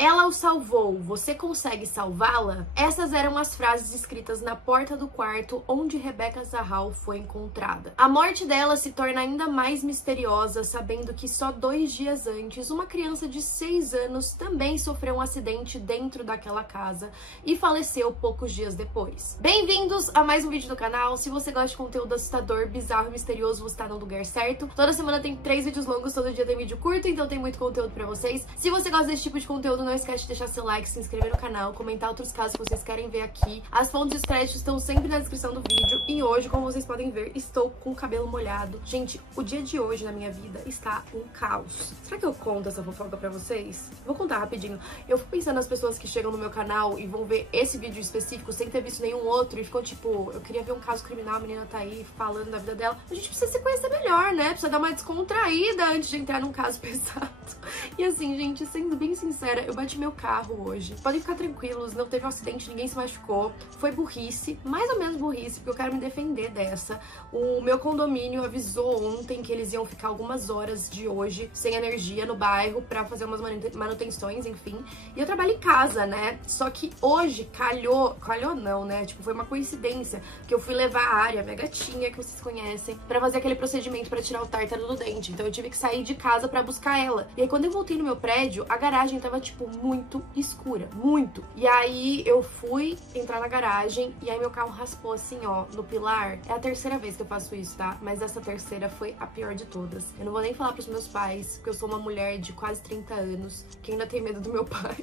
Ela o salvou, você consegue salvá-la? Essas eram as frases escritas na porta do quarto onde Rebecca Zahau foi encontrada. A morte dela se torna ainda mais misteriosa, sabendo que só 2 dias antes, uma criança de 6 anos também sofreu um acidente dentro daquela casa e faleceu poucos dias depois. Bem-vindos a mais um vídeo do canal. Se você gosta de conteúdo assustador, bizarro e misterioso, você tá no lugar certo. Toda semana tem 3 vídeos longos, todo dia tem vídeo curto, então tem muito conteúdo pra vocês. Se você gosta desse tipo de conteúdo, não esquece de deixar seu like, se inscrever no canal, comentar outros casos que vocês querem ver aqui. As fontes e os créditos estão sempre na descrição do vídeo. E hoje, como vocês podem ver, estou com o cabelo molhado. Gente, o dia de hoje na minha vida está um caos. Será que eu conto essa fofoca pra vocês? Vou contar rapidinho. Eu fico pensando nas pessoas que chegam no meu canal e vão ver esse vídeo específico sem ter visto nenhum outro e ficam tipo, eu queria ver um caso criminal, a menina tá aí falando da vida dela. A gente precisa se conhecer melhor, né? Precisa dar uma descontraída antes de entrar num caso pesado. E assim, gente, sendo bem sincera, eu bati meu carro hoje. Podem ficar tranquilos, não teve um acidente, ninguém se machucou. Foi burrice, mais ou menos burrice, porque eu quero me defender dessa. O meu condomínio avisou ontem que eles iam ficar algumas horas de hoje sem energia no bairro pra fazer umas manutenções, enfim. E eu trabalho em casa, né? Só que hoje calhou não, né? Tipo, foi uma coincidência que eu fui levar a Área, minha gatinha, que vocês conhecem, pra fazer aquele procedimento pra tirar o tártaro do dente. Então eu tive que sair de casa pra buscar ela. E aí quando eu voltei no meu prédio, a garagem tava, tipo, muito escura, muito. E aí eu fui entrar na garagem e aí meu carro raspou assim, ó, no pilar. É a terceira vez que eu faço isso, tá? Mas essa terceira foi a pior de todas. Eu não vou nem falar pros meus pais, porque eu sou uma mulher de quase 30 anos, que ainda tem medo do meu pai.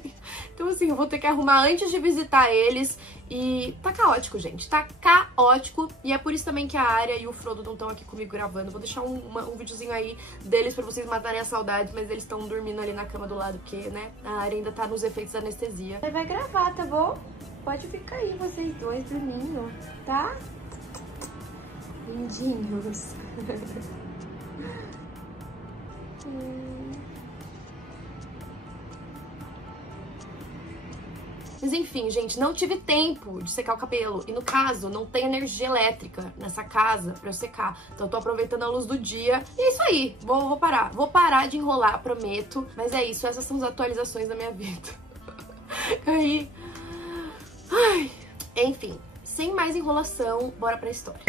Então assim, eu vou ter que arrumar antes de visitar eles. E tá caótico, gente, tá caótico. E é por isso também que a Área e o Frodo não estão aqui comigo gravando. Vou deixar um videozinho aí deles pra vocês matarem a saudade, mas eles estão dormindo ali na cama do lado, porque, né, a Área ainda tá nos efeitos da anestesia. Você vai gravar, tá bom? Pode ficar aí, vocês dois dormindo, tá? Lindinhos. Mas enfim, gente, não tive tempo de secar o cabelo. E no caso, não tem energia elétrica nessa casa pra eu secar. Então eu tô aproveitando a luz do dia. E é isso aí, vou parar. Vou parar de enrolar, prometo. Mas é isso, essas são as atualizações da minha vida. Aí... Ai... Enfim, sem mais enrolação, bora pra história.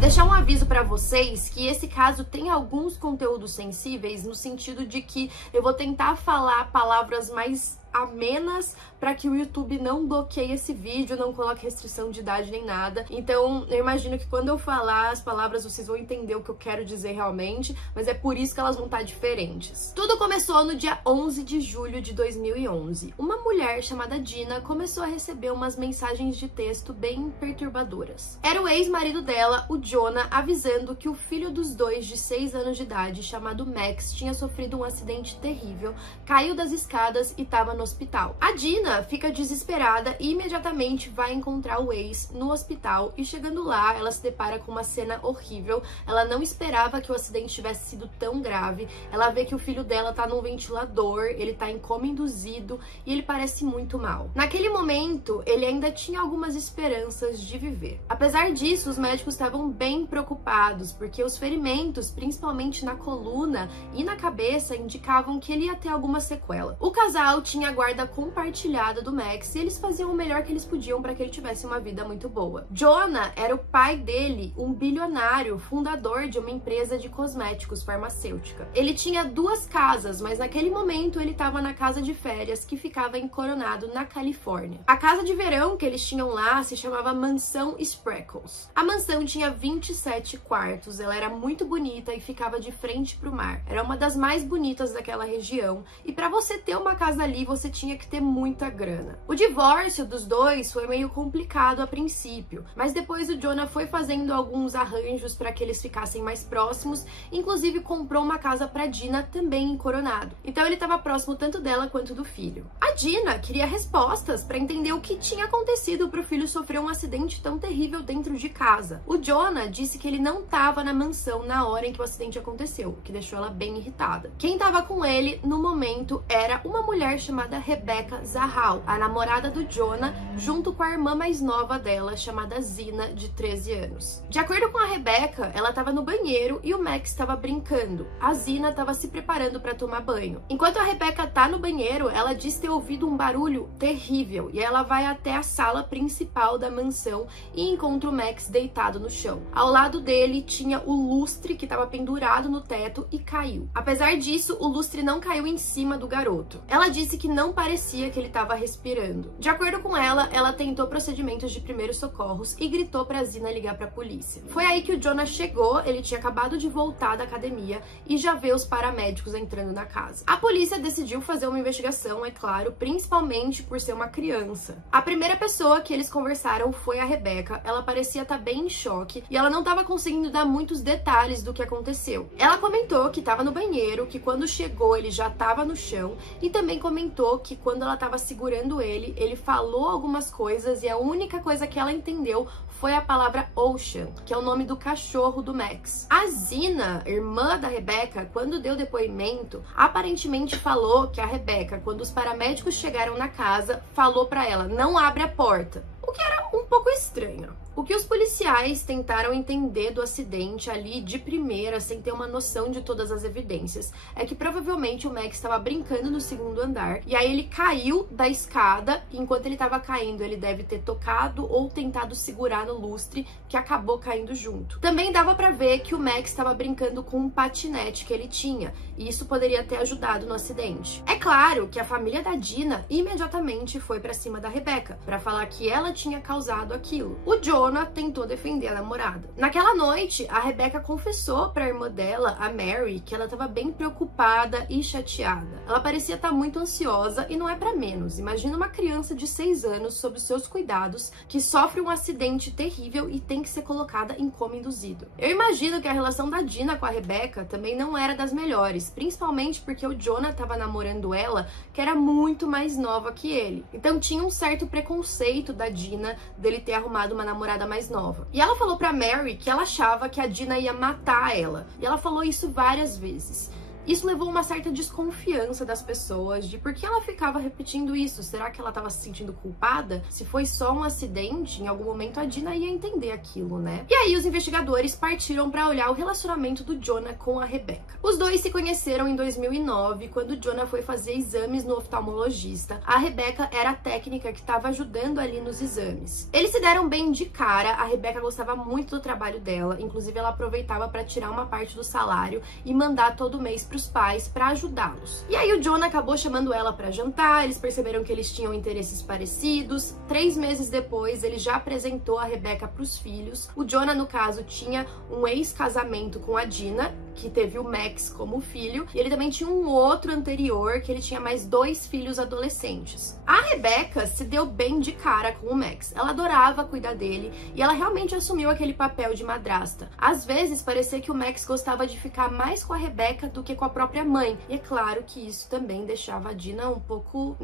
Deixar um aviso pra vocês que esse caso tem alguns conteúdos sensíveis, no sentido de que eu vou tentar falar palavras mais amenas para que o YouTube não bloqueie esse vídeo, não coloque restrição de idade nem nada. Então, eu imagino que quando eu falar as palavras, vocês vão entender o que eu quero dizer realmente, mas é por isso que elas vão estar diferentes. Tudo começou no dia 11 de julho de 2011. Uma mulher chamada Dina começou a receber umas mensagens de texto bem perturbadoras. Era o ex-marido dela, o Jonah, avisando que o filho dos dois, de 6 anos de idade, chamado Max, tinha sofrido um acidente terrível, caiu das escadas e estava no hospital. A Dina fica desesperada e imediatamente vai encontrar o ex no hospital e chegando lá, ela se depara com uma cena horrível. Ela não esperava que o acidente tivesse sido tão grave. Ela vê que o filho dela tá num ventilador, ele tá em coma induzido e ele parece muito mal. Naquele momento, ele ainda tinha algumas esperanças de viver. Apesar disso, os médicos estavam bem preocupados, porque os ferimentos, principalmente na coluna e na cabeça, indicavam que ele ia ter alguma sequela. O casal tinha a guarda compartilhada do Max e eles faziam o melhor que eles podiam para que ele tivesse uma vida muito boa. Jonah era o pai dele, um bilionário, fundador de uma empresa de cosméticos farmacêutica. Ele tinha 2 casas, mas naquele momento ele estava na casa de férias que ficava em Coronado, na Califórnia. A casa de verão que eles tinham lá se chamava Mansão Spreckles. A mansão tinha 27 quartos, ela era muito bonita e ficava de frente para o mar. Era uma das mais bonitas daquela região e para você ter uma casa ali, você tinha que ter muita grana. O divórcio dos dois foi meio complicado a princípio, mas depois o Jonah foi fazendo alguns arranjos para que eles ficassem mais próximos, inclusive comprou uma casa para Dina também em Coronado. Então ele estava próximo tanto dela quanto do filho. A Dina queria respostas para entender o que tinha acontecido para o filho sofrer um acidente tão terrível dentro de casa. O Jonah disse que ele não estava na mansão na hora em que o acidente aconteceu, o que deixou ela bem irritada. Quem estava com ele no momento era uma mulher chamada chamada Rebecca Zahal, a namorada do Jonah, junto com a irmã mais nova dela, chamada Zina, de 13 anos. De acordo com a Rebecca, ela estava no banheiro e o Max estava brincando. A Zina estava se preparando para tomar banho. Enquanto a Rebecca tá no banheiro, ela diz ter ouvido um barulho terrível e ela vai até a sala principal da mansão e encontra o Max deitado no chão. Ao lado dele tinha o lustre que estava pendurado no teto e caiu. Apesar disso, o lustre não caiu em cima do garoto. Ela disse que não parecia que ele estava respirando. De acordo com ela, ela tentou procedimentos de primeiros socorros e gritou para Zina ligar para a polícia. Foi aí que o Jonah chegou, ele tinha acabado de voltar da academia e já vê os paramédicos entrando na casa. A polícia decidiu fazer uma investigação, é claro, principalmente por ser uma criança. A primeira pessoa que eles conversaram foi a Rebecca. Ela parecia estar bem em choque e ela não estava conseguindo dar muitos detalhes do que aconteceu. Ela comentou que estava no banheiro, que quando chegou ele já estava no chão e também comentou que quando ela estava segurando ele falou algumas coisas e a única coisa que ela entendeu foi a palavra Ocean, que é o nome do cachorro do Max. A Zina, irmã da Rebecca, quando deu depoimento, aparentemente falou que a Rebecca, quando os paramédicos chegaram na casa, falou para ela: não abre a porta. O que era um pouco estranho. O que os policiais tentaram entender do acidente ali de primeira, sem ter uma noção de todas as evidências, é que provavelmente o Max estava brincando no segundo andar e aí ele caiu da escada e enquanto ele estava caindo ele deve ter tocado ou tentado segurar no lustre que acabou caindo junto. Também dava para ver que o Max estava brincando com um patinete que ele tinha e isso poderia ter ajudado no acidente. É claro que a família da Dina imediatamente foi para cima da Rebecca para falar que ela tinha causado aquilo. O Jonah tentou defender a namorada. Naquela noite, a Rebecca confessou para a irmã dela, a Mary, que ela estava bem preocupada e chateada. Ela parecia estar muito ansiosa e não é para menos. Imagina uma criança de 6 anos sob os seus cuidados que sofre um acidente terrível e tem que ser colocada em coma induzido. Eu imagino que a relação da Dina com a Rebecca também não era das melhores, principalmente porque o Jonah estava namorando ela, que era muito mais nova que ele. Então tinha um certo preconceito da Dina dele ter arrumado uma namorada mais nova. E ela falou pra Mary que ela achava que a Dina ia matar ela. E ela falou isso várias vezes. Isso levou uma certa desconfiança das pessoas de por que ela ficava repetindo isso. Será que ela estava se sentindo culpada? Se foi só um acidente, em algum momento a Dina ia entender aquilo, né? E aí os investigadores partiram para olhar o relacionamento do Jonah com a Rebecca. Os dois se conheceram em 2009, quando o Jonah foi fazer exames no oftalmologista. A Rebecca era a técnica que estava ajudando ali nos exames. Eles se deram bem de cara, a Rebecca gostava muito do trabalho dela, inclusive ela aproveitava para tirar uma parte do salário e mandar todo mês para os pais para ajudá-los. E aí o Jonah acabou chamando ela para jantar, eles perceberam que eles tinham interesses parecidos. 3 meses depois, ele já apresentou a Rebecca para os filhos. O Jonah, no caso, tinha um ex-casamento com a Dina, que teve o Max como filho, e ele também tinha um outro anterior, que ele tinha mais 2 filhos adolescentes. A Rebecca se deu bem de cara com o Max. Ela adorava cuidar dele e ela realmente assumiu aquele papel de madrasta. Às vezes, parecia que o Max gostava de ficar mais com a Rebecca do que com a própria mãe. E é claro que isso também deixava a Dina um pouco,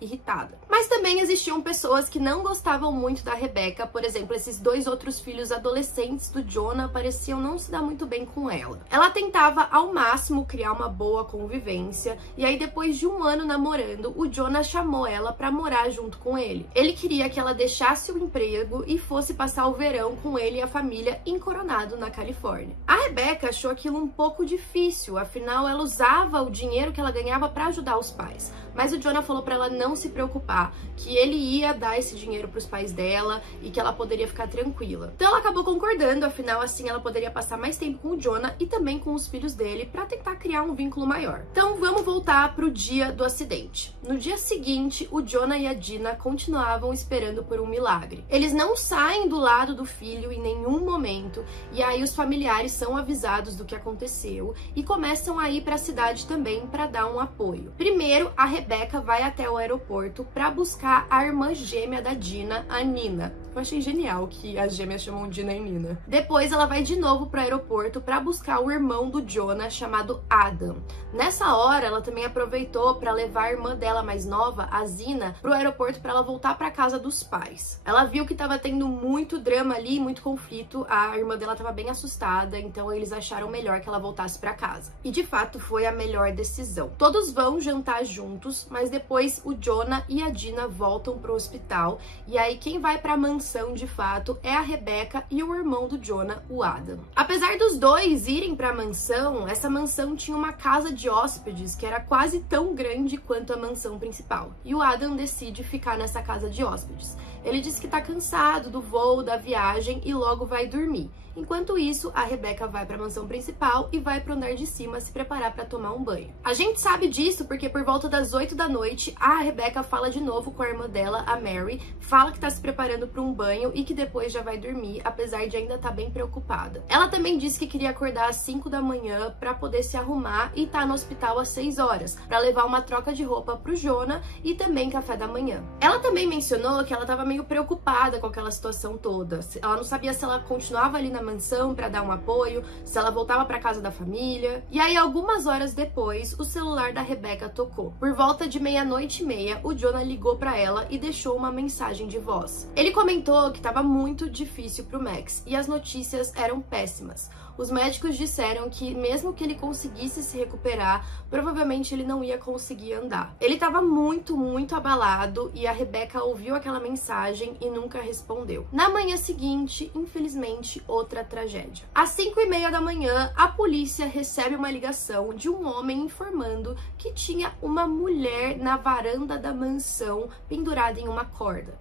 irritada. Mas também existiam pessoas que não gostavam muito da Rebecca. Por exemplo, esses 2 outros filhos adolescentes do Jonah pareciam não se dar muito bem com ela. Ela tentava ao máximo criar uma boa convivência e aí depois de 1 ano namorando, o Jonah chamou ela para morar junto com ele. Ele queria que ela deixasse o emprego e fosse passar o verão com ele e a família em Coronado, na Califórnia. A Rebecca achou aquilo um pouco difícil, afinal ela usava o dinheiro que ela ganhava para ajudar os pais. Mas o Jonah falou para ela não se preocupar, que ele ia dar esse dinheiro para os pais dela e que ela poderia ficar tranquila. Então ela acabou concordando, afinal assim ela poderia passar mais tempo com o Jonah e também com os filhos dele para tentar criar um vínculo maior. Então vamos voltar pro dia do acidente. No dia seguinte, o Jonah e a Dina continuavam esperando por um milagre. Eles não saem do lado do filho em nenhum momento e aí os familiares são avisados do que aconteceu e começam a ir para a cidade também para dar um apoio. Primeiro, a Rebecca vai até o aeroporto para buscar a irmã gêmea da Dina, a Nina. Eu achei genial que as gêmeas chamam Dina e Nina. Depois ela vai de novo pro aeroporto pra buscar o irmão do Jonah, chamado Adam. Nessa hora, ela também aproveitou pra levar a irmã dela mais nova, a Zina, pro aeroporto pra ela voltar pra casa dos pais. Ela viu que tava tendo muito drama ali, muito conflito, a irmã dela tava bem assustada, então eles acharam melhor que ela voltasse pra casa. E de fato foi a melhor decisão. Todos vão jantar juntos, mas depois o Jonah e a Dina voltam pro hospital, e aí quem vai pra mansão de fato é a Rebecca e o irmão do Jonah, o Adam. Apesar dos dois irem pra mansão, essa mansão tinha uma casa de hóspedes que era quase tão grande quanto a mansão principal. E o Adam decide ficar nessa casa de hóspedes. Ele diz que tá cansado do voo, da viagem e logo vai dormir. Enquanto isso, a Rebecca vai para a mansão principal e vai pro andar de cima se preparar para tomar um banho. A gente sabe disso porque por volta das 8 da noite, a Rebecca fala de novo com a irmã dela, a Mary, fala que tá se preparando para um banho e que depois já vai dormir, apesar de ainda estar bem preocupada. Ela também disse que queria acordar às 5 da manhã para poder se arrumar e tá no hospital às 6 horas, para levar uma troca de roupa pro Jonah e também café da manhã. Ela também mencionou que ela tava meio preocupada com aquela situação toda. Ela não sabia se ela continuava ali na mansão para dar um apoio, se ela voltava para casa da família. E aí, algumas horas depois, o celular da Rebecca tocou. Por volta de 00:30, o Jonah ligou para ela e deixou uma mensagem de voz. Ele comentou que estava muito difícil pro Max e as notícias eram péssimas. Os médicos disseram que mesmo que ele conseguisse se recuperar, provavelmente ele não ia conseguir andar. Ele estava muito abalado e a Rebecca ouviu aquela mensagem e nunca respondeu. Na manhã seguinte, infelizmente, outra tragédia. Às 5:30 da manhã, a polícia recebe uma ligação de um homem informando que tinha uma mulher na varanda da mansão pendurada em uma corda.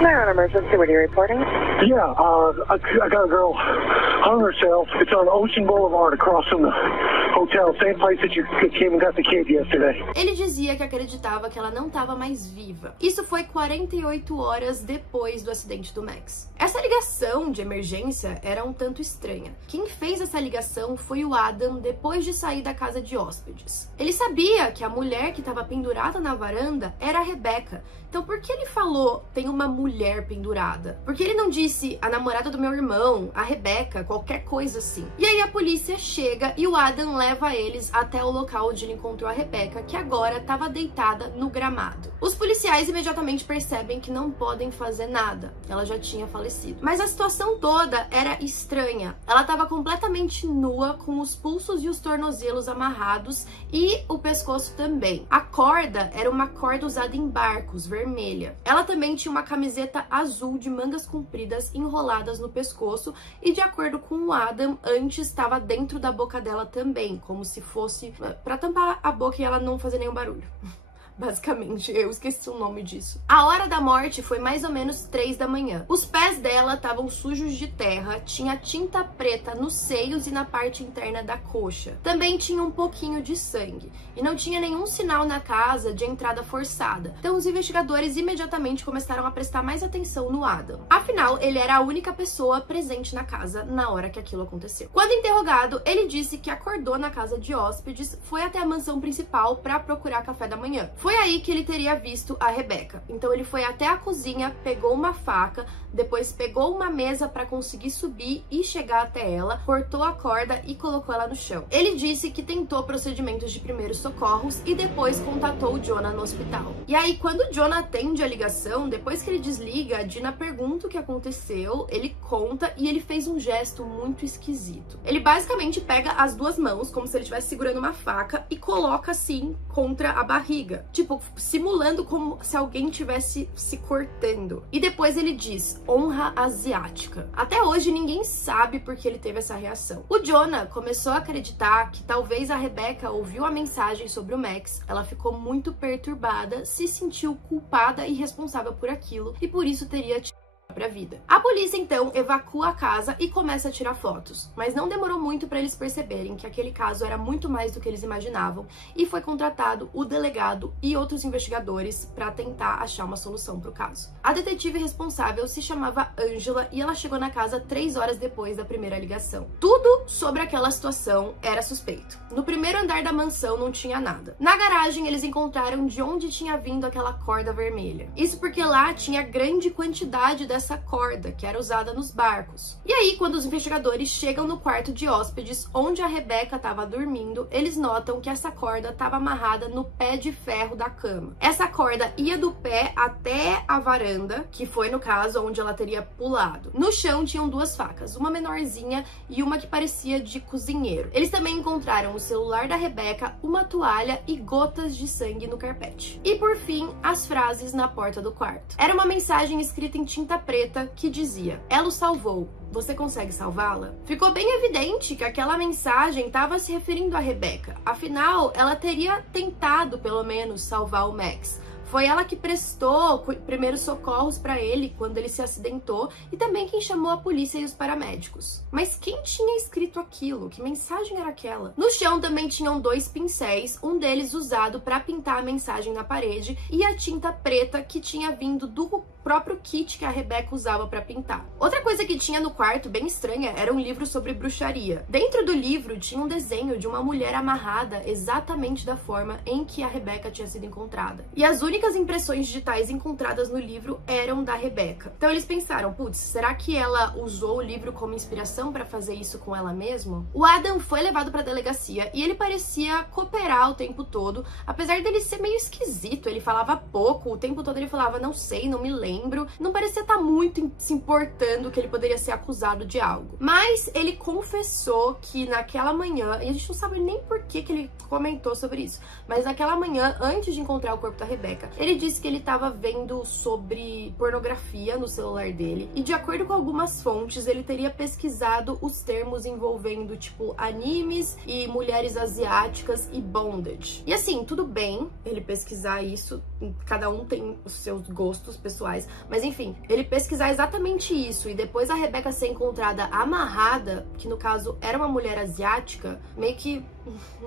Maryland emergency, what are you reporting? Yeah, I got a girl hung herself. It's on Ocean Boulevard across from the hotel, same place that you came and got the kid yesterday. Ele dizia que acreditava que ela não estava mais viva. Isso foi 48 horas depois do acidente do Max. Essa ligação de emergência era um tanto estranha. Quem fez essa ligação foi o Adam depois de sair da casa de hóspedes. Ele sabia que a mulher que estava pendurada na varanda era a Rebecca. Então por que ele falou tem uma mulher pendurada? Por que ele não disse a namorada do meu irmão, a Rebecca, qualquer coisa assim? E aí a polícia chega e o Adam leva eles até o local onde ele encontrou a Rebecca, que agora estava deitada no gramado. Os policiais imediatamente percebem que não podem fazer nada. Ela já tinha falecido. Mas a situação toda era estranha. Ela estava completamente nua, com os pulsos e os tornozelos amarrados e o pescoço também. A corda era uma corda usada em barcos, vermelha. Ela também tinha uma camiseta azul de mangas compridas enroladas no pescoço e, de acordo com o Adam, antes estava dentro da boca dela também, como se fosse para tampar a boca e ela não fazer nenhum barulho. Basicamente, eu esqueci o nome disso. A hora da morte foi mais ou menos 3 da manhã. Os pés dela estavam sujos de terra, tinha tinta preta nos seios e na parte interna da coxa. Também tinha um pouquinho de sangue. E não tinha nenhum sinal na casa de entrada forçada. Então os investigadores imediatamente começaram a prestar mais atenção no Adam. Afinal, ele era a única pessoa presente na casa na hora que aquilo aconteceu. Quando interrogado, ele disse que acordou na casa de hóspedes, foi até a mansão principal para procurar café da manhã. Foi aí que ele teria visto a Rebecca. Então ele foi até a cozinha, pegou uma faca, depois pegou uma mesa para conseguir subir e chegar até ela, cortou a corda e colocou ela no chão. Ele disse que tentou procedimentos de primeiros socorros e depois contatou o Jonah no hospital. E aí, quando o Jonah atende a ligação, depois que ele desliga, a Dina pergunta o que aconteceu, ele conta e ele fez um gesto muito esquisito. Ele basicamente pega as duas mãos, como se ele estivesse segurando uma faca, e coloca assim contra a barriga. Tipo, simulando como se alguém tivesse se cortando. E depois ele diz, honra asiática. Até hoje ninguém sabe por que ele teve essa reação. O Jonah começou a acreditar que talvez a Rebecca ouviu a mensagem sobre o Max, ela ficou muito perturbada, se sentiu culpada e responsável por aquilo, e por isso teria pra vida. A polícia então evacua a casa e começa a tirar fotos, mas não demorou muito para eles perceberem que aquele caso era muito mais do que eles imaginavam e foi contratado o delegado e outros investigadores para tentar achar uma solução para o caso. A detetive responsável se chamava Angela e ela chegou na casa 3 horas depois da primeira ligação. Tudo sobre aquela situação era suspeito. No primeiro andar da mansão não tinha nada. Na garagem eles encontraram de onde tinha vindo aquela corda vermelha. Isso porque lá tinha grande quantidade dessa dessa corda, que era usada nos barcos. E aí, quando os investigadores chegam no quarto de hóspedes, onde a Rebecca estava dormindo, eles notam que essa corda estava amarrada no pé de ferro da cama. Essa corda ia do pé até a varanda, que foi no caso onde ela teria pulado. No chão tinham duas facas, uma menorzinha e uma que parecia de cozinheiro. Eles também encontraram o celular da Rebecca, uma toalha e gotas de sangue no carpete. E por fim, as frases na porta do quarto. Era uma mensagem escrita em tinta preta que dizia: "Ela o salvou. Você consegue salvá-la?" Ficou bem evidente que aquela mensagem estava se referindo a Rebecca. Afinal, ela teria tentado, pelo menos, salvar o Max. Foi ela que prestou primeiros socorros para ele quando ele se acidentou e também quem chamou a polícia e os paramédicos. Mas quem tinha escrito aquilo? Que mensagem era aquela? No chão também tinham 2 pincéis, um deles usado para pintar a mensagem na parede e a tinta preta que tinha vindo do próprio kit que a Rebecca usava para pintar. Outra coisa que tinha no quarto, bem estranha, era um livro sobre bruxaria. Dentro do livro tinha um desenho de uma mulher amarrada exatamente da forma em que a Rebecca tinha sido encontrada. E as únicas impressões digitais encontradas no livro eram da Rebecca. Então eles pensaram, putz, será que ela usou o livro como inspiração para fazer isso com ela mesma? O Adam foi levado para a delegacia e ele parecia cooperar o tempo todo, apesar dele ser meio esquisito. Ele falava pouco, o tempo todo ele falava não sei, não me lembro. Não parecia estar muito se importando que ele poderia ser acusado de algo. Mas ele confessou que naquela manhã, e a gente não sabe nem por que ele comentou sobre isso, mas naquela manhã, antes de encontrar o corpo da Rebecca, ele disse que ele estava vendo sobre pornografia no celular dele e, de acordo com algumas fontes, ele teria pesquisado os termos envolvendo, tipo, animes e mulheres asiáticas e bondage. E assim, tudo bem ele pesquisar isso, cada um tem os seus gostos pessoais, mas enfim, ele pesquisar exatamente isso e depois a Rebecca ser encontrada amarrada, que no caso era uma mulher asiática, meio que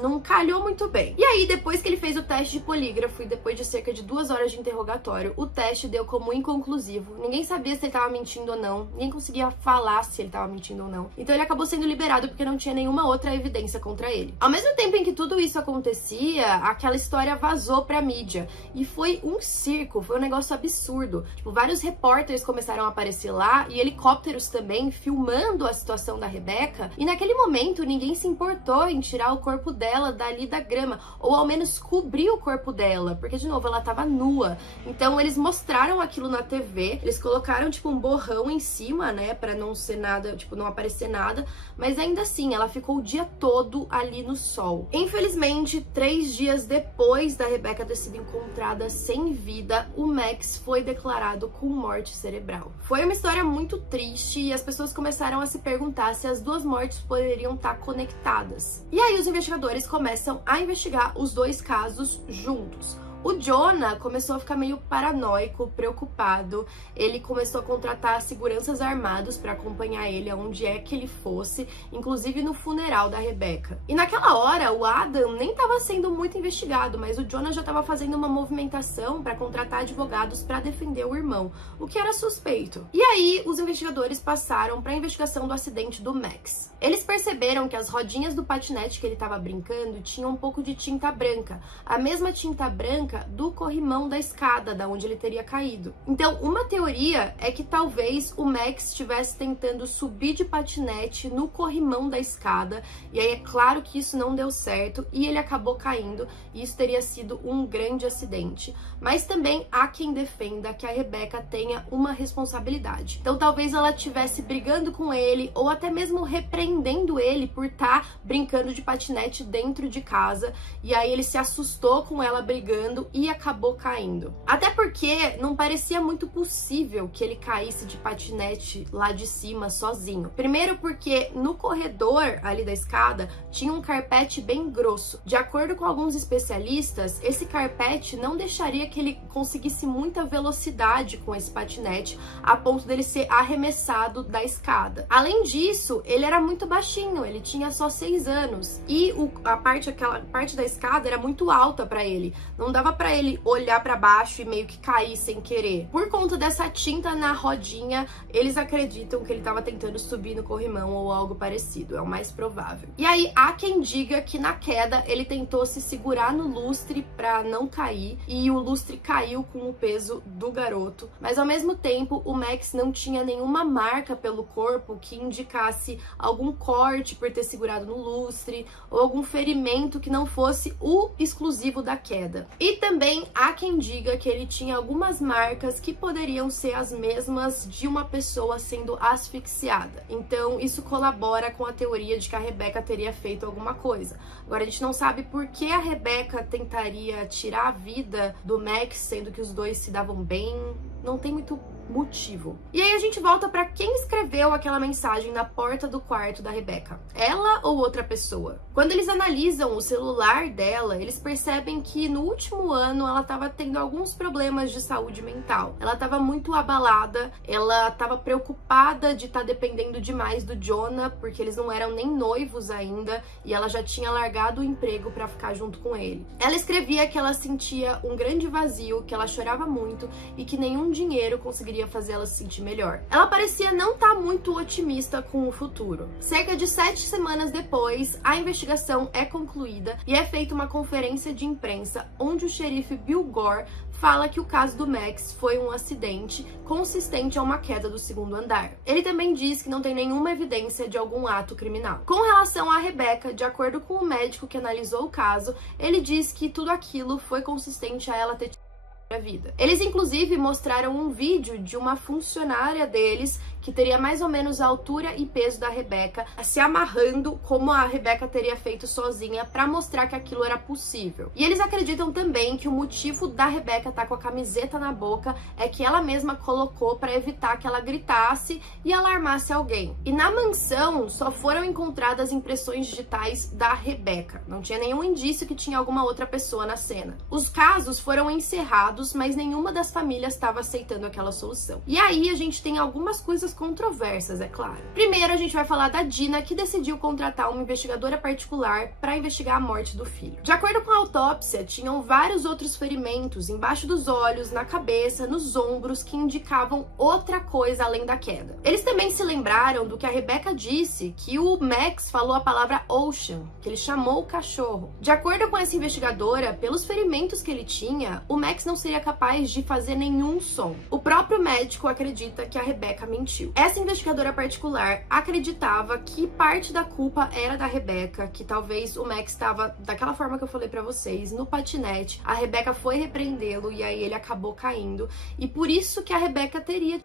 não calhou muito bem. E aí, depois que ele fez o teste de polígrafo e depois de cerca de 2 horas de interrogatório, o teste deu como inconclusivo. Ninguém sabia se ele estava mentindo ou não, ninguém conseguia falar se ele estava mentindo ou não. Então ele acabou sendo liberado porque não tinha nenhuma outra evidência contra ele. Ao mesmo tempo em que tudo isso acontecia, aquela história vazou pra mídia. E foi um circo, foi um negócio absurdo. Tipo, vários repórteres começaram a aparecer lá e helicópteros também filmando a situação da Rebecca. E naquele momento ninguém se importou em tirar o corpo dela dali da grama, ou ao menos cobrir o corpo dela, porque de novo ela tava nua. Então eles mostraram aquilo na TV, eles colocaram tipo um borrão em cima, né, pra não ser nada, tipo, não aparecer nada, mas ainda assim ela ficou o dia todo ali no sol. Infelizmente, 3 dias depois da Rebecca ter sido encontrada sem vida, o Max foi declarado com morte cerebral. Foi uma história muito triste e as pessoas começaram a se perguntar se as 2 mortes poderiam estar conectadas. E aí os investigadores começam a investigar os 2 casos juntos. O Jonah começou a ficar meio paranoico, preocupado. Ele começou a contratar seguranças armados para acompanhar ele aonde é que ele fosse, inclusive no funeral da Rebecca. E naquela hora, o Adam nem estava sendo muito investigado, mas o Jonah já estava fazendo uma movimentação para contratar advogados para defender o irmão, o que era suspeito. E aí, os investigadores passaram para a investigação do acidente do Max. Eles perceberam que as rodinhas do patinete que ele estava brincando tinham um pouco de tinta branca, a mesma tinta branca do corrimão da escada da onde ele teria caído. Então, uma teoria é que talvez o Max estivesse tentando subir de patinete no corrimão da escada, e aí é claro que isso não deu certo e ele acabou caindo, e isso teria sido um grande acidente. Mas também há quem defenda que a Rebecca tenha uma responsabilidade. Então, talvez ela estivesse brigando com ele ou até mesmo repreendendo ele por estar brincando de patinete dentro de casa, e aí ele se assustou com ela brigando e acabou caindo. Até porque não parecia muito possível que ele caísse de patinete lá de cima sozinho. Primeiro porque no corredor ali da escada tinha um carpete bem grosso. De acordo com alguns especialistas, esse carpete não deixaria que ele conseguisse muita velocidade com esse patinete a ponto dele ser arremessado da escada. Além disso, ele era muito baixinho, ele tinha só 6 anos e aquela parte da escada era muito alta para ele. Não dava dava pra ele olhar pra baixo e meio que cair sem querer. Por conta dessa tinta na rodinha, eles acreditam que ele tava tentando subir no corrimão ou algo parecido, é o mais provável. E aí há quem diga que na queda ele tentou se segurar no lustre pra não cair e o lustre caiu com o peso do garoto, mas ao mesmo tempo o Max não tinha nenhuma marca pelo corpo que indicasse algum corte por ter segurado no lustre ou algum ferimento que não fosse o exclusivo da queda. E também há quem diga que ele tinha algumas marcas que poderiam ser as mesmas de uma pessoa sendo asfixiada. Então isso colabora com a teoria de que a Rebecca teria feito alguma coisa. Agora a gente não sabe por que a Rebecca tentaria tirar a vida do Max, sendo que os dois se davam bem. Não tem muito motivo. E aí a gente volta para quem escreveu aquela mensagem na porta do quarto da Rebecca. Ela ou outra pessoa? Quando eles analisam o celular dela, eles percebem que no último ano ela estava tendo alguns problemas de saúde mental. Ela estava muito abalada, ela estava preocupada de estar dependendo demais do Jonah, porque eles não eram nem noivos ainda e ela já tinha largado o emprego para ficar junto com ele. Ela escrevia que ela sentia um grande vazio, que ela chorava muito e que nenhum dinheiro conseguiria fazer ela se sentir melhor. Ela parecia não estar muito otimista com o futuro. Cerca de 7 semanas depois, a investigação é concluída e é feita uma conferência de imprensa onde o xerife Bill Gore fala que o caso do Max foi um acidente consistente a uma queda do 2º andar. Ele também diz que não tem nenhuma evidência de algum ato criminal. Com relação a Rebecca, de acordo com o médico que analisou o caso, ele diz que tudo aquilo foi consistente a ela ter a vida. Eles inclusive mostraram um vídeo de uma funcionária deles que teria mais ou menos a altura e peso da Rebecca, se amarrando como a Rebecca teria feito sozinha para mostrar que aquilo era possível. E eles acreditam também que o motivo da Rebecca estar com a camiseta na boca é que ela mesma colocou para evitar que ela gritasse e alarmasse alguém. E na mansão só foram encontradas impressões digitais da Rebecca. Não tinha nenhum indício que tinha alguma outra pessoa na cena. Os casos foram encerrados, mas nenhuma das famílias estava aceitando aquela solução. E aí a gente tem algumas coisas controversas, é claro. Primeiro a gente vai falar da Dina, que decidiu contratar uma investigadora particular para investigar a morte do filho. De acordo com a autópsia, tinham vários outros ferimentos embaixo dos olhos, na cabeça, nos ombros, que indicavam outra coisa além da queda. Eles também se lembraram do que a Rebecca disse, que o Max falou a palavra Ocean, que ele chamou o cachorro. De acordo com essa investigadora, pelos ferimentos que ele tinha, o Max não seria capaz de fazer nenhum som. O próprio médico acredita que a Rebecca mentiu. Essa investigadora particular acreditava que parte da culpa era da Rebecca, que talvez o Max estava daquela forma que eu falei pra vocês, no patinete. A Rebecca foi repreendê-lo e aí ele acabou caindo. E por isso que a Rebecca teria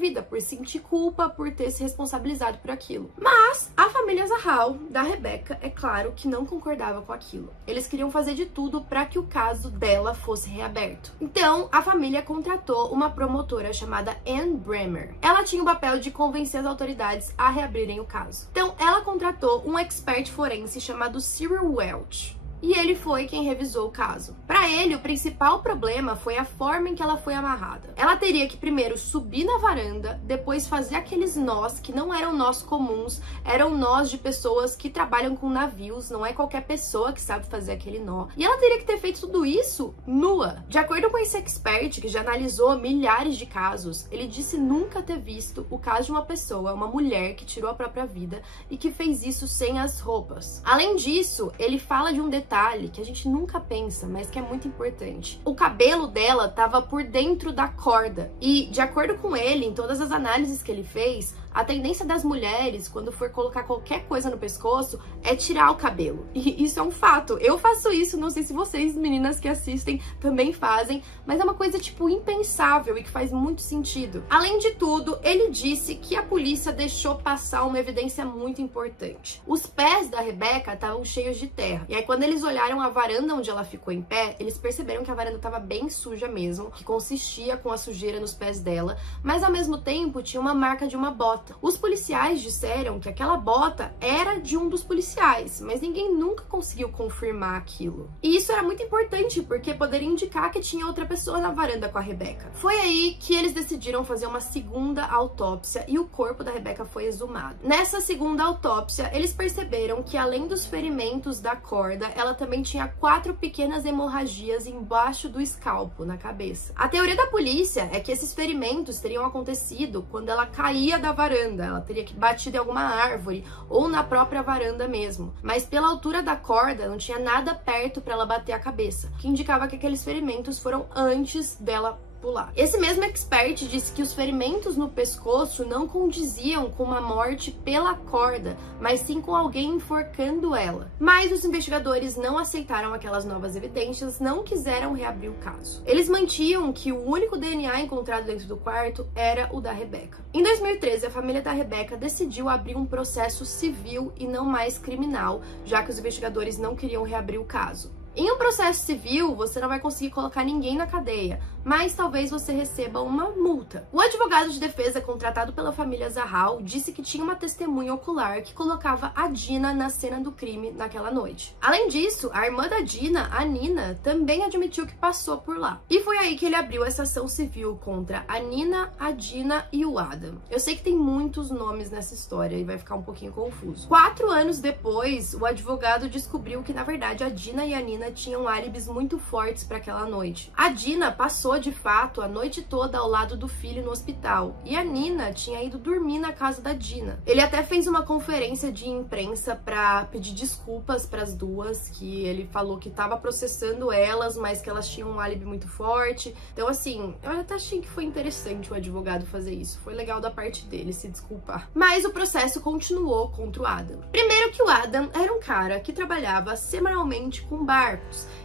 vida, por sentir culpa, por ter se responsabilizado por aquilo. Mas a família Zahal, da Rebecca, é claro que não concordava com aquilo. Eles queriam fazer de tudo para que o caso dela fosse reaberto. Então, a família contratou uma promotora chamada Anne Bremer. Ela tinha o papel de convencer as autoridades a reabrirem o caso. Então, ela contratou um expert forense chamado Cyril Welch. E ele foi quem revisou o caso. Para ele, o principal problema foi a forma em que ela foi amarrada. Ela teria que primeiro subir na varanda, depois fazer aqueles nós que não eram nós comuns, eram nós de pessoas que trabalham com navios, não é qualquer pessoa que sabe fazer aquele nó. E ela teria que ter feito tudo isso nua. De acordo com esse expert, que já analisou milhares de casos, ele disse nunca ter visto o caso de uma pessoa, uma mulher que tirou a própria vida e que fez isso sem as roupas. Além disso, ele fala de um detalhe que a gente nunca pensa, mas que é muito importante. O cabelo dela estava por dentro da corda e, de acordo com ele, em todas as análises que ele fez, a tendência das mulheres, quando for colocar qualquer coisa no pescoço, é tirar o cabelo. E isso é um fato. Eu faço isso, não sei se vocês, meninas que assistem, também fazem, mas é uma coisa, tipo, impensável e que faz muito sentido. Além de tudo, ele disse que a polícia deixou passar uma evidência muito importante. Os pés da Rebecca estavam cheios de terra. E aí, quando eles olharam a varanda onde ela ficou em pé, eles perceberam que a varanda estava bem suja mesmo, que consistia com a sujeira nos pés dela, mas ao mesmo tempo tinha uma marca de uma bota bota. Os policiais disseram que aquela bota era de um dos policiais, mas ninguém nunca conseguiu confirmar aquilo. E isso era muito importante, porque poderia indicar que tinha outra pessoa na varanda com a Rebecca. Foi aí que eles decidiram fazer uma segunda autópsia e o corpo da Rebecca foi exumado. Nessa segunda autópsia, eles perceberam que além dos ferimentos da corda, ela também tinha 4 pequenas hemorragias embaixo do escalpo, na cabeça. A teoria da polícia é que esses ferimentos teriam acontecido quando ela caía da varanda, ela teria que batido em alguma árvore ou na própria varanda mesmo. Mas pela altura da corda, não tinha nada perto para ela bater a cabeça, o que indicava que aqueles ferimentos foram antes dela pular. Esse mesmo expert disse que os ferimentos no pescoço não condiziam com uma morte pela corda, mas sim com alguém enforcando ela. Mas os investigadores não aceitaram aquelas novas evidências, não quiseram reabrir o caso. Eles mantinham que o único DNA encontrado dentro do quarto era o da Rebecca. Em 2013, a família da Rebecca decidiu abrir um processo civil e não mais criminal, já que os investigadores não queriam reabrir o caso. Em um processo civil, você não vai conseguir colocar ninguém na cadeia, mas talvez você receba uma multa. O advogado de defesa contratado pela família Zahal disse que tinha uma testemunha ocular que colocava a Dina na cena do crime naquela noite. Além disso, a irmã da Dina, a Nina, também admitiu que passou por lá. E foi aí que ele abriu essa ação civil contra a Nina, a Dina e o Adam. Eu sei que tem muitos nomes nessa história e vai ficar um pouquinho confuso. 4 anos depois, o advogado descobriu que, na verdade, a Dina e a Nina tinham álibis muito fortes para aquela noite. A Dina passou, de fato, a noite toda ao lado do filho no hospital, e a Nina tinha ido dormir na casa da Dina. Ele até fez uma conferência de imprensa para pedir desculpas para as duas, que ele falou que estava processando elas, mas que elas tinham um álibi muito forte. Então, assim, eu até achei que foi interessante o advogado fazer isso. Foi legal da parte dele se desculpar. Mas o processo continuou contra o Adam. Primeiro que o Adam era um cara que trabalhava semanalmente com barcos,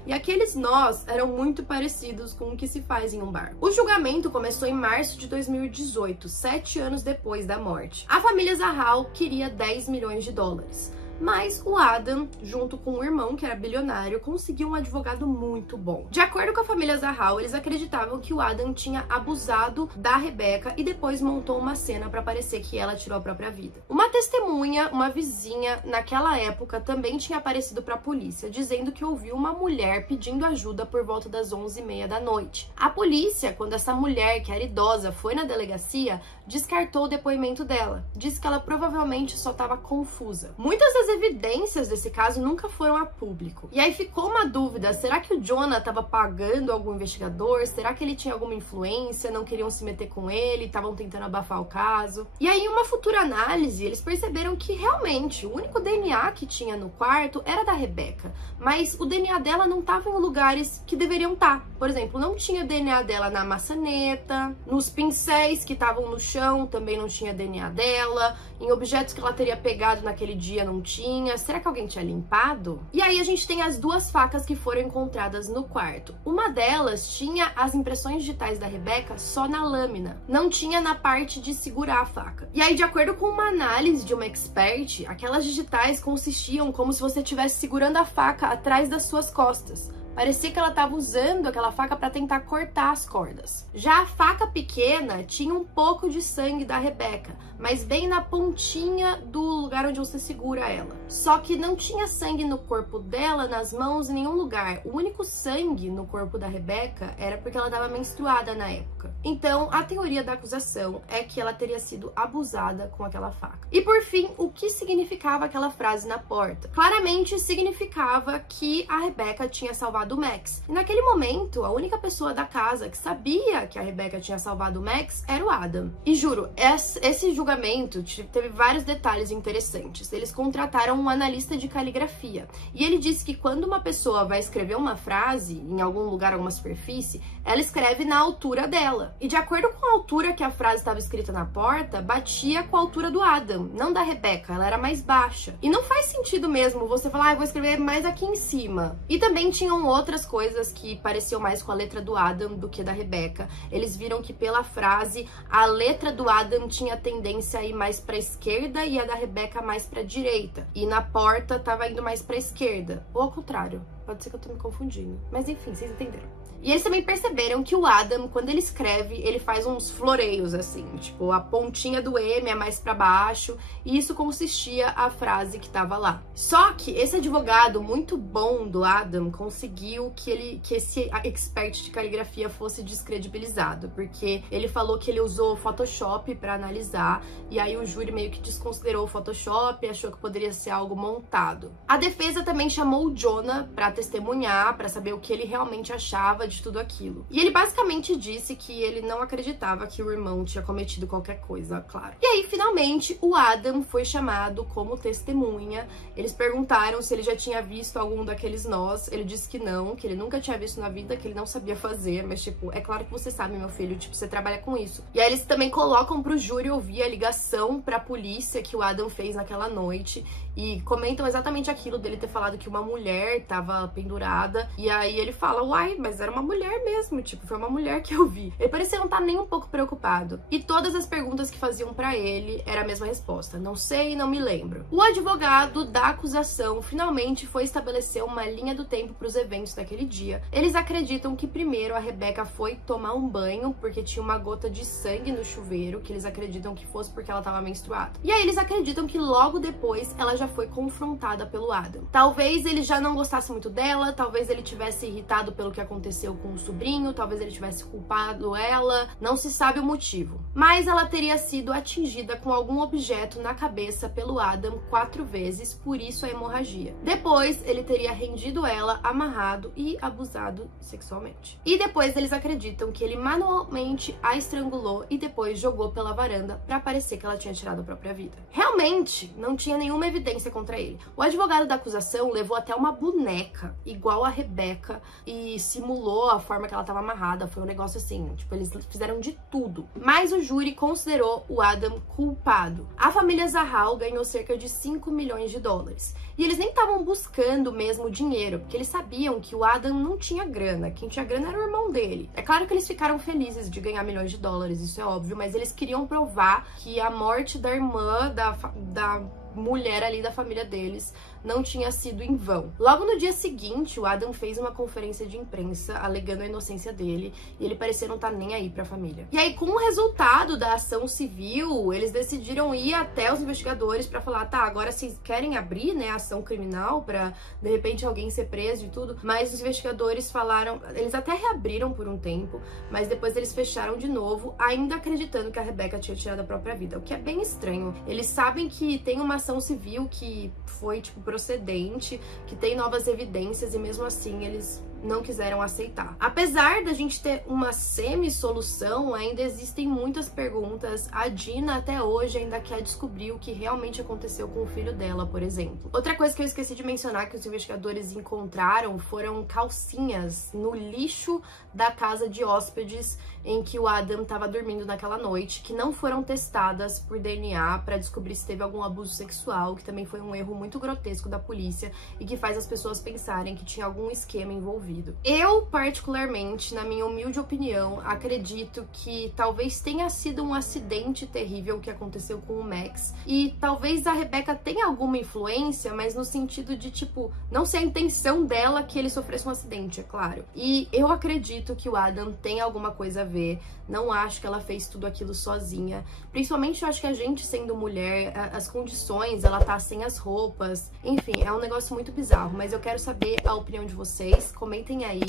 e aqueles nós eram muito parecidos com o que se faz em um barco. O julgamento começou em março de 2018, 7 anos depois da morte. A família Zahal queria 10 milhões de dólares. Mas o Adam, junto com o irmão, que era bilionário, conseguiu um advogado muito bom. De acordo com a família Zahal, eles acreditavam que o Adam tinha abusado da Rebecca e depois montou uma cena para parecer que ela tirou a própria vida. Uma testemunha, uma vizinha, naquela época também tinha aparecido para a polícia, dizendo que ouviu uma mulher pedindo ajuda por volta das 11h30 da noite. A polícia, quando essa mulher, que era idosa, foi na delegacia, descartou o depoimento dela. Disse que ela provavelmente só estava confusa. Muitas das evidências desse caso nunca foram a público. E aí ficou uma dúvida, será que o Jonah estava pagando algum investigador? Será que ele tinha alguma influência? Não queriam se meter com ele? Estavam tentando abafar o caso? E aí, em uma futura análise, eles perceberam que realmente o único DNA que tinha no quarto era da Rebecca, mas o DNA dela não estava em lugares que deveriam estar. Por exemplo, não tinha DNA dela na maçaneta, nos pincéis que estavam no chão também não tinha DNA dela, em objetos que ela teria pegado naquele dia não tinha. Será que alguém tinha limpado? E aí a gente tem as 2 facas que foram encontradas no quarto. Uma delas tinha as impressões digitais da Rebecca só na lâmina, não tinha na parte de segurar a faca. E aí, de acordo com uma análise de uma expert, aquelas digitais consistiam como se você estivesse segurando a faca atrás das suas costas. Parecia que ela estava usando aquela faca para tentar cortar as cordas. Já a faca pequena tinha um pouco de sangue da Rebecca, mas bem na pontinha do lugar onde você segura ela. Só que não tinha sangue no corpo dela, nas mãos, em nenhum lugar. O único sangue no corpo da Rebecca era porque ela estava menstruada na época. Então, a teoria da acusação é que ela teria sido abusada com aquela faca. E por fim, o que significava aquela frase na porta? Claramente significava que a Rebecca tinha salvado o Max. E naquele momento, a única pessoa da casa que sabia que a Rebecca tinha salvado o Max era o Adam. E juro, esse julgamento teve vários detalhes interessantes. Eles contrataram um analista de caligrafia. E ele disse que quando uma pessoa vai escrever uma frase em algum lugar, alguma superfície, ela escreve na altura dela. E de acordo com a altura que a frase estava escrita na porta, batia com a altura do Adam, não da Rebecca. Ela era mais baixa. E não faz sentido mesmo você falar, vou escrever mais aqui em cima. E também tinham outras coisas que pareciam mais com a letra do Adam do que da Rebecca. Eles viram que pela frase, a letra do Adam tinha tendência a ir mais para a esquerda e a da Rebecca mais para a direita. E na porta tava indo mais para a esquerda. Ou ao contrário. Pode ser que eu tô me confundindo. Mas enfim, vocês entenderam. E eles também perceberam que o Adam, quando ele escreve, ele faz uns floreios assim, tipo, a pontinha do M é mais pra baixo, e isso consistia a frase que tava lá. Só que esse advogado muito bom do Adam conseguiu que esse expert de caligrafia fosse descredibilizado, porque ele falou que ele usou Photoshop pra analisar, e aí o júri meio que desconsiderou o Photoshop e achou que poderia ser algo montado. A defesa também chamou o Jonah pra testemunhar, pra saber o que ele realmente achava de tudo aquilo. E ele basicamente disse que ele não acreditava que o irmão tinha cometido qualquer coisa, claro. E aí, finalmente, o Adam foi chamado como testemunha. Eles perguntaram se ele já tinha visto algum daqueles nós. Ele disse que não, que ele nunca tinha visto na vida, que ele não sabia fazer, mas tipo, é claro que você sabe, meu filho, tipo, você trabalha com isso. E aí eles também colocam pro júri ouvir a ligação pra polícia que o Adam fez naquela noite e comentam exatamente aquilo dele ter falado que uma mulher tava pendurada. E aí ele fala, uai, mas era uma mulher mesmo, tipo, foi uma mulher que eu vi. Ele parecia não estar nem um pouco preocupado. E todas as perguntas que faziam pra ele era a mesma resposta, não sei, não me lembro. O advogado da acusação finalmente foi estabelecer uma linha do tempo pros eventos daquele dia. Eles acreditam que primeiro a Rebecca foi tomar um banho porque tinha uma gota de sangue no chuveiro, que eles acreditam que fosse porque ela tava menstruada. E aí eles acreditam que logo depois ela já foi confrontada pelo Adam. Talvez ele já não gostasse muito dela, talvez ele tivesse irritado pelo que aconteceu com o sobrinho, talvez ele tivesse culpado ela, não se sabe o motivo. Mas ela teria sido atingida com algum objeto na cabeça pelo Adam 4 vezes, por isso a hemorragia. Depois ele teria rendido ela, amarrado e abusado sexualmente. E depois eles acreditam que ele manualmente a estrangulou e depois jogou pela varanda pra parecer que ela tinha tirado a própria vida. Realmente não tinha nenhuma evidência contra ele. O advogado da acusação levou até uma boneca igual a Rebecca e simulou a forma que ela tava amarrada. Foi um negócio assim, tipo, eles fizeram de tudo. Mas o júri considerou o Adam culpado. A família Zahal ganhou cerca de 5 milhões de dólares. E eles nem estavam buscando mesmo dinheiro, porque eles sabiam que o Adam não tinha grana. Quem tinha grana era o irmão dele. É claro que eles ficaram felizes de ganhar milhões de dólares, isso é óbvio, mas eles queriam provar que a morte da irmã da mulher ali da família deles não tinha sido em vão. Logo no dia seguinte, o Adam fez uma conferência de imprensa alegando a inocência dele e ele parecia não estar nem aí pra família. E aí, com o resultado da ação civil, eles decidiram ir até os investigadores pra falar, tá, agora vocês querem abrir, né, a ação criminal pra, de repente, alguém ser preso e tudo, mas os investigadores falaram, eles até reabriram por um tempo, mas depois eles fecharam de novo, ainda acreditando que a Rebecca tinha tirado a própria vida, o que é bem estranho. Eles sabem que tem uma ação civil que foi, tipo, procedente, que tem novas evidências e mesmo assim eles não quiseram aceitar. Apesar da gente ter uma semi-solução, ainda existem muitas perguntas. A Dina até hoje ainda quer descobrir o que realmente aconteceu com o filho dela, por exemplo. Outra coisa que eu esqueci de mencionar que os investigadores encontraram foram calcinhas no lixo da casa de hóspedes em que o Adam estava dormindo naquela noite, que não foram testadas por DNA para descobrir se teve algum abuso sexual, que também foi um erro muito grotesco da polícia e que faz as pessoas pensarem que tinha algum esquema envolvido. Eu, particularmente, na minha humilde opinião, acredito que talvez tenha sido um acidente terrível que aconteceu com o Max e talvez a Rebecca tenha alguma influência, mas no sentido de, tipo, não ser a intenção dela que ele sofresse um acidente, é claro. E eu acredito que o Adam tem alguma coisa a ver, não acho que ela fez tudo aquilo sozinha. Principalmente eu acho que a gente sendo mulher, as condições, ela tá sem as roupas, enfim, é um negócio muito bizarro, mas eu quero saber a opinião de vocês, comentem aí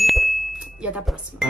e até a próxima.